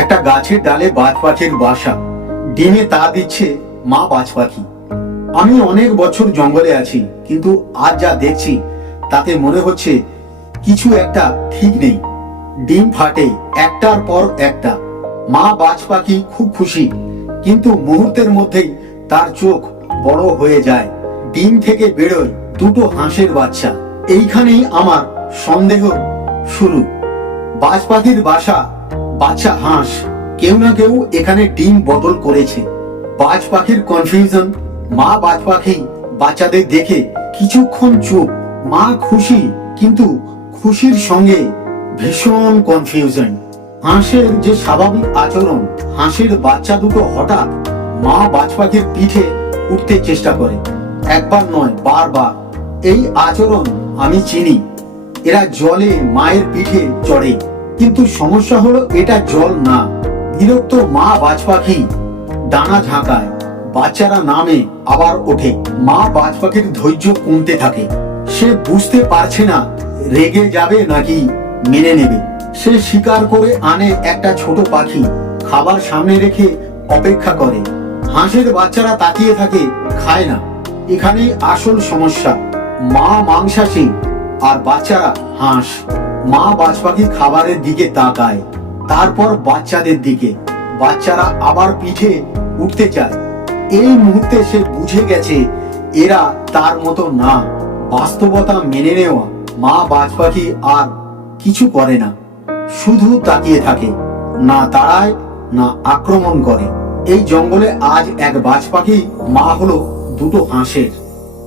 একটা গাছের ডালে বাজ পাখির বাসা, ডিমে তা দিচ্ছে মা বাজ পাখি। আমি অনেক বছর জঙ্গলে আছি, কিন্তু আজ যা দেখছি তাতে মনে হচ্ছে কিছু একটা ঠিক নেই। ডিম ফাটে একটার পর একটা। মা বাজ পাখি খুব খুশি, কিন্তু মুহূর্তের মধ্যেই তার চোখ বড় হয়ে যায়। ডিম থেকে বেরোয় দুটো হাঁসের বাচ্চা। এইখানেই আমার সন্দেহ শুরু। বাজ পাখির বাসা, বাচ্চা হাঁস, কেউ না কেউ এখানে ডিম বদল করেছে। বাজ পাখির কনফিউশন। মা বাজ পাখি বাচ্চাদের দেখে কিছুক্ষণ চুপ। মা খুশি, কিন্তু খুশির সঙ্গে ভীষণ কনফিউশন। হাঁসের যে স্বাভাবিক আচরণ, হাঁসের বাচ্চা দুটো হঠাৎ মা বাজ পাখির পিঠে উঠতে চেষ্টা করে। একবার নয়, বারবার। এই আচরণ আমি চিনি। এরা জলে মায়ের পিঠে চড়ে, কিন্তু সমস্যা হলো এটা জল না। বিরক্ত মা বাজ পাখি ডানা ঝাঁকায়, বাচ্চারা নামে আবার ওঠে। মা বাজ পাখির ধৈর্য কমতে থাকে। সে বুঝতে পারছে না রেগে যাবে নাকি মেনে নেবে। সে শিকার করে আনে একটা ছোট পাখি, খাবার সামনে রেখে অপেক্ষা করে। হাঁসের বাচ্চারা তাকিয়ে থাকে, খায় না। এখানেই আসল সমস্যা। মা মাংসাশী আর বাচ্চারা হাঁস। মা বাজ পাখি খাবারের দিকে তাকায়, তারপর বাচ্চাদের দিকে। বাচ্চারা আবার পিঠে উঠতে চায়। এই মুহূর্তে সে বুঝে গেছে এরা তার মতো না। বাস্তবতা মেনে নেওয়া মা বাজ পাখি আর কিছু করে না, শুধু তাকিয়ে থাকে। না দাঁড়ায়, না আক্রমণ করে। এই জঙ্গলে আজ এক বাজ পাখি মা হলো দুটো হাঁসের।